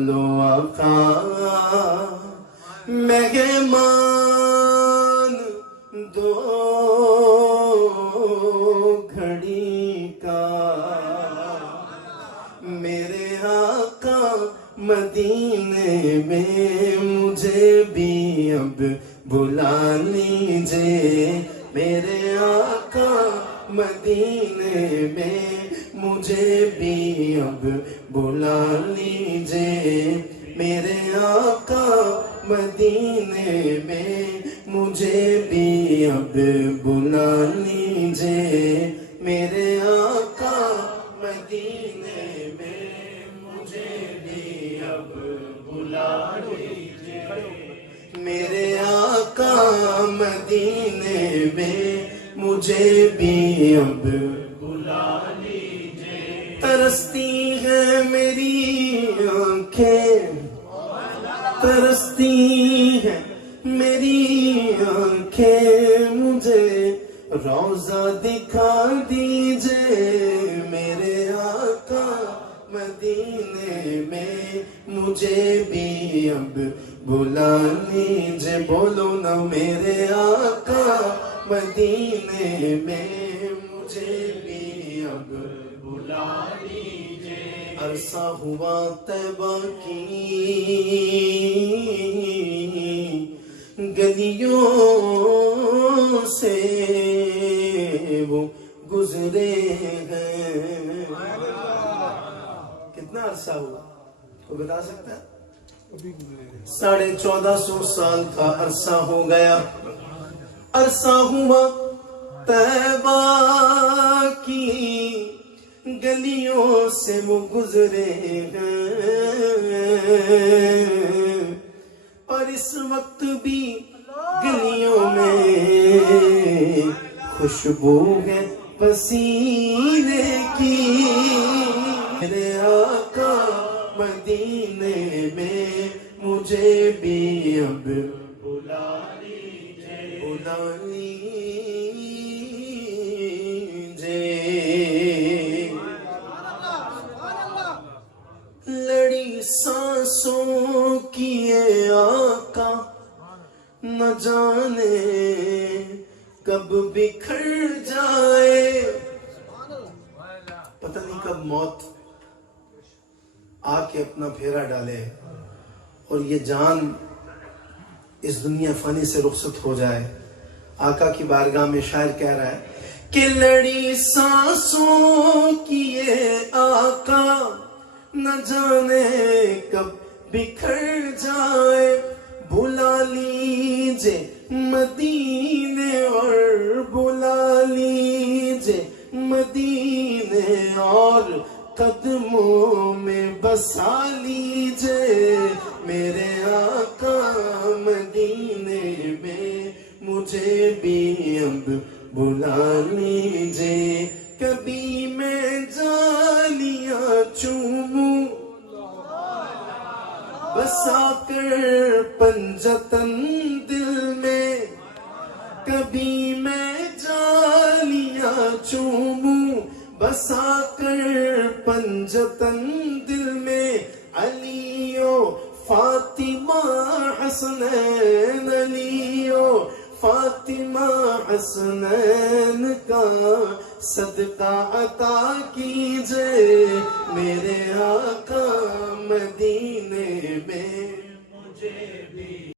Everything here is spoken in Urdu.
لو آقا مہمان دو گھڑی کا میرے آقا مدینے میں مجھے بھی اب بلا لیجئے میرے آقا مدینے میں مجھے بھی اب بلا لیجئے میرے آقا مدینے میں مجھے بھی اب بلا لیجئے میرے آقا مدینے میں مجھے بھی اب بلا لیجئے میرے آقا مدینے میں مجھے بھی اب بلا لیجئے ترستی ہے میری آنکھیں ترستی ہے میری آنکھیں مجھے روضہ دکھا دیجئے میرے آقا مدینے میں مجھے بھی اب بلا لیجئے بولو نا میرے آقا مدینے میں مجھے بھی اب بلا لیجئے عرصہ ہوا طیبہ کی گلیوں سے وہ گزرے ہیں کتنا عرصہ ہوا کوئی بتا سکتا ہے 1450 سال کا عرصہ ہو گیا عرصہ ہوا طیبہ کی گلیوں سے وہ گزرے ہیں اور اس وقت بھی گلیوں میں خوشبو ہے پسینے کی میرے آقا مدینے میں مجھے بھی اب بلا لیجئے لڑی سانسوں کی اے آقا نہ جانے کب بکھر جائے پتہ نہیں کب موت آ کے اپنا پھیرا ڈالے اور یہ جان اس دنیا فانی سے رخصت ہو جائے آقا کی بارگاہ میں شاعر کہہ رہا ہے کہ لڑی سانسوں کی یہ آقا نہ جانے کب بکھر جائے بلا لیجئے مدینے اور بلا لیجئے مدینے اور قدموں میں بسا لیجئے میرے آقا مدینے میں مجھے بھی اب بلا لیجئے کبھی میں جالیاں چوموں بسا کر پنجتن دل میں کبھی میں جالیاں چوموں بسا کر پنجتن دل میں علیو فاطمہ حسنین علیو فاطمہ حسنین کا صدقہ عطا کیجئے میرے آقا مدینے میں مجھے